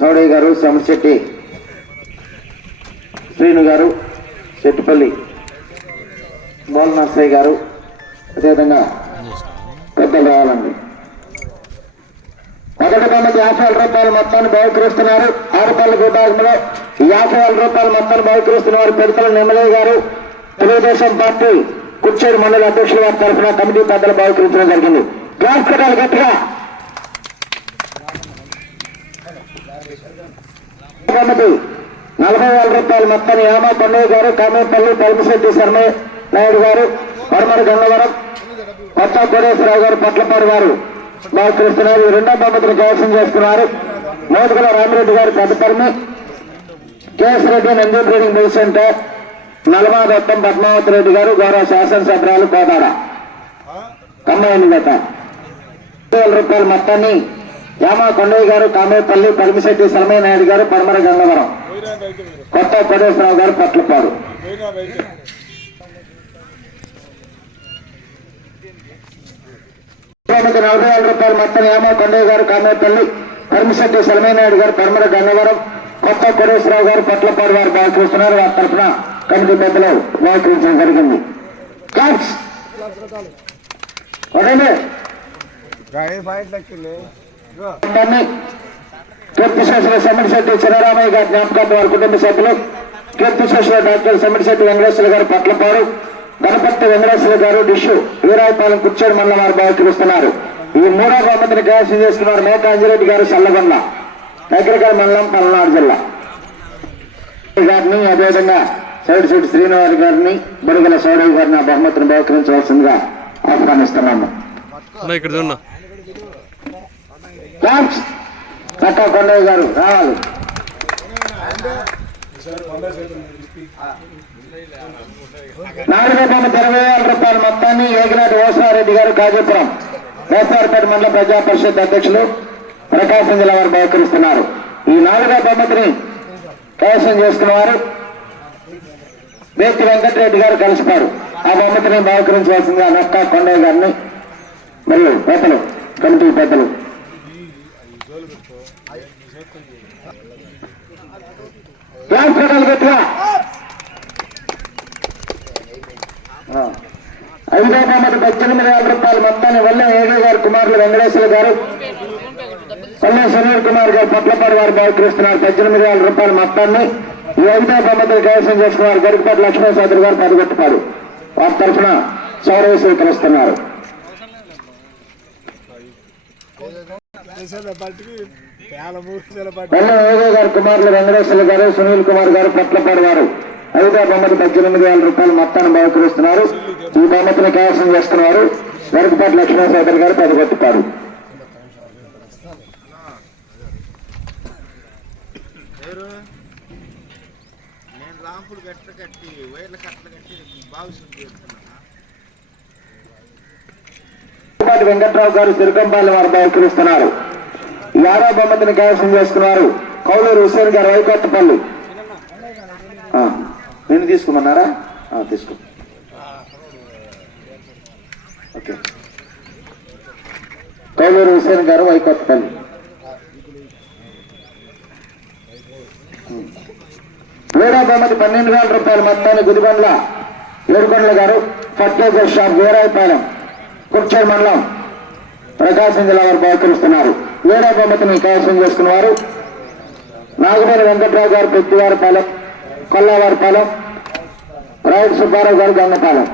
చౌడయ్య గారు సమశెట్టి శ్రీను గారు శెట్టిపల్లి బోల్ నర్సయ్య గారు అదేవిధంగా పెద్దలు రావాలండి మొదటి మంది యాభై వేల రూపాయలు మొత్తాన్ని బహుకరిస్తున్నారు. ఆరుపల్లి విభాగంలో యాభై వేల రూపాయల మొత్తాన్ని బహుకరిస్తున్నారు పెద్దల నిమ్మలయ్య గారు. తెలుగుదేశం పార్టీ కుర్చేడు మండల అధ్యక్షుల వారి తరఫున కమిటీ పెద్దలు బహుకరించడం జరిగింది. గ్లాస్ కట్టాలి గట్టిగా నలభై వేల రూపాయలు మొత్తాన్ని యామ కొండయ్య గారు కామేపల్లి పల్మిశెట్టి శర్మ నాయుడు గారు పరమర గంగవరం కొత్త కోటేశ్వరరావు గారు పట్లపాడు వారు. బహుకరిస్తున్నారు రెండో బహుమతిని కైవసం చేసుకున్నారు. మోదుగుల రామిరెడ్డి గారు Peddapalli KS Reddy Nandi trading mill centre. నలమాదత్తం Padmavathi Reddy గారు గౌరవ శాసనసభ్యురాలు కోదాడ. కమ్మాయిని గత వేల రూపాయల మొత్తాన్ని యామ కొండయ్య గారు కామేపల్లి పరమిశెట్టి సలమయ్య నాయుడు గారు పడమర గంగవరం. కొత్త కోటేశ్వరరావు గారు పట్లపాడు. నలభై వేల రూపాయలు మొత్తం ఏమో కొండయ్య గారు కామేపల్లి పరమిశెట్టి సలమయ్య నాయుడు గారు పరమర గంగవరం. కొత్త కోటేశ్వరరావు గారు పట్లపాడు వారు బహుకరిస్తున్నారు వారి తరఫున కమిటీ పెద్దలు బహుకరించడం జరిగింది. క్లాప్స్. దాన్ని కీర్తి శేషుల సెమ్మిడిశెట్టి చిరరామయ్య గారి జ్ఞాపకార్థం వారి కుటుంబ సభ్యులు కీర్తి శేషుల డాక్టర్ సెమ్మిడిశెట్టి వెంకటేశ్వర గారు పట్లపాడు గణపతి వెంకటేశ్వర గారు డిషు వీరాయపాలెం కుర్చేడు మండలం వారు బహుకరిస్తున్నారు ఈ మూడో బహుమతిని కైవసం చేసుకున్నారు మేక అంజిరెడ్డి గారు చల్లగొండ దగ్గరకాయ మండలం పల్నాడు జిల్లా. గారిని అదేవిధంగా సైడ్ సీట్ శ్రీనివారి గారిని బుడుగల సౌడవి గారిని ఆ బహుమతిని బహుకరించవలసిందిగా ఆహ్వానిస్తున్నాము. ఇక్కడ కట్టా కొండయ్య గారు రావాలి. నాలుగో బొమ్మ ఇరవై వేల రూపాయల మొత్తాన్ని ఏగినాటి ఓసారెడ్డి గారు కాజీపురం వేసారపేట మండల ప్రజా పరిషత్ అధ్యక్షులు ప్రకాశం జిల్లా వారు బహుకరిస్తున్నారు. ఈ నాలుగో బహుమతిని కైవసం చేసుకున్నవారు వ్యక్తి వెంకటరెడ్డి గారు కలుస్తారు ఆ బహుమతిని బహుకరించవలసిందిగా నక్కా కొండయ్య గారిని మరియు పెద్దలు కమిటీ పెద్దలు క్లాస్ పెట్టాలి గట్టిగా ఆ. ఐదో బహుమతి పద్దెనిమిది వేల రూపాయలు మొత్తాన్ని వల్ల ఏడీ గారు కుమారులు వెంకటేశ్వర గారు పల్లె సునీల్ కుమార్ గారు పట్లపాడు వారు బహుకరిస్తున్నారు పద్దెనిమిది వేల రూపాయల మొత్తాన్ని ఈ ఐదో బహుమతిని కైవసం చేసుకున్నారు గరికపాటి లక్ష్మణ సోదరు గారు పదగొట్టుపారు వారి తరఫున సౌరవ స్వీకరిస్తున్నారు గారు కుమారులు వెంకటేశ్వర గారు సునీల్ కుమార్ గారు పట్లపాడు వారు ఐదో బొమ్మతి పద్దెనిమిది వేల రూపాయల మొత్తాన్ని బహుకరిస్తున్నారు. ఈ బొమ్మతిని కైవసం చేస్తున్నారు. గరికపాటి లక్ష్మణ సోదరు గారు పదగొట్టుపారు నేను కట్టి వైర్ల కట్టలు కట్టి బాగు శుద్ధి చేస్తున్నాను? గరికపాటి వెంకట్రావు గారు సిరికంపాలి వారు బహుకరిస్తున్నారు. ఈ బొమ్మతిని కైవసం చేసుకున్నారు. కౌలూరు హుసేన్ గారు వైకొత్తపల్లి నేను తీసుకోమన్నారా తీసుకో. ఓకే. కౌలూరు హుసేన్ గారు వైకొత్తపల్లి ఏడో బొమ్మతి పన్నెండు వేల రూపాయల మొత్తాన్ని గుదిబండ్ల ఏడుకొండల గారు ఫర్టిలైజర్ షాప్ వేరాయపాలెం కుర్చేడు మండలం ప్రకాశం జిల్లా వారు బహుకరిస్తున్నారు. ఏడో బొమ్మతిని కైవసం చేసుకున్నవారు నాగమణి వెంకట్రావు గారు పెద్దివారిపాలెం కొల్లవారిపాలెం రాయుడు సుబ్బారావు గారు గంగపాలెం.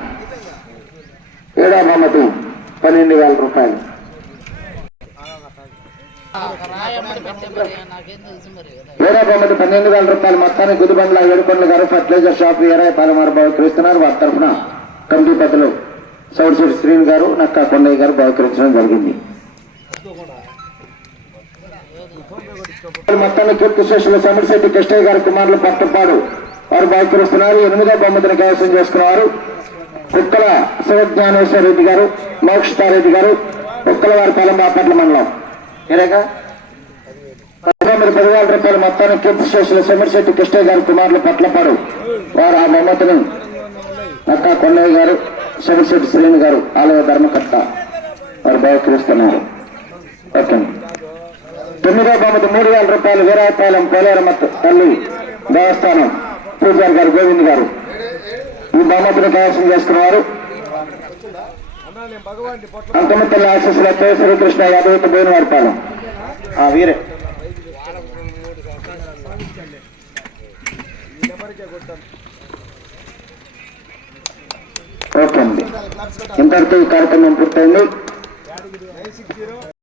ఏడో బొమ్మతి పన్నెండు వేల రూపాయలు. రాయమ్మడి బొమ్మతి పన్నెండు వేల రూపాయలు. మొత్తాన్ని గుదిబండ్ల ఏడుకొండల గారు ఫర్టిలైజర్ షాప్ ఏరాయ వారు బహుకరిస్తున్నారు వారి తరఫున కమిటీ పెద్దలు సౌడిసూడి శ్రీని గారు నక్కా కొండయ్య గారు బహుకరించడం జరిగింది. మొత్తాన్ని కీర్తి శేషులు సమర్శెట్టి కృష్ణయ్య గారి కుమారులు పట్టపాడు వారు బహుకరిస్తున్నారు ఎనిమిదో బహుమతిని కైవసం చేసుకున్నారు. కుక్కల శివజ్ఞానేశ్వర రెడ్డి గారు మోక్షితారెడ్డి గారు కుక్కల వారి పాలెం బాపట్ల మండలం. ఇలాగా పంతొమ్మిది పదివేల రూపాయలు మొత్తాన్ని కీర్తి శేషులు సమిడిశెట్టి కృష్ణయ్య గారి కుమారులు పట్లపాడు వారు ఆ బహుమతిని నక్కా కొండయ్య గారు సమిడిశెట్టి శ్రీని గారు ఆలయ ధర్మకర్త వారు బహుకరిస్తున్నారు. ఓకే. తొమ్మిదో బహుమతి మూడు వేల రూపాయలు వీరాయపాలెం పోలేరమ్మ తల్లి దేవస్థానం. పూజారి గారు గోవింద్ గారు. ఈ బహుమతిని కైవసం చేసుకున్నారు అంకమతల్లి ఆశీస్సులతో శ్రీకృష్ణ యాదవ్ బోయినవారిపాలెం ఆ వీరే. ఓకే అండి. ఇంతటితో ఈ కార్యక్రమం పూర్తయింది.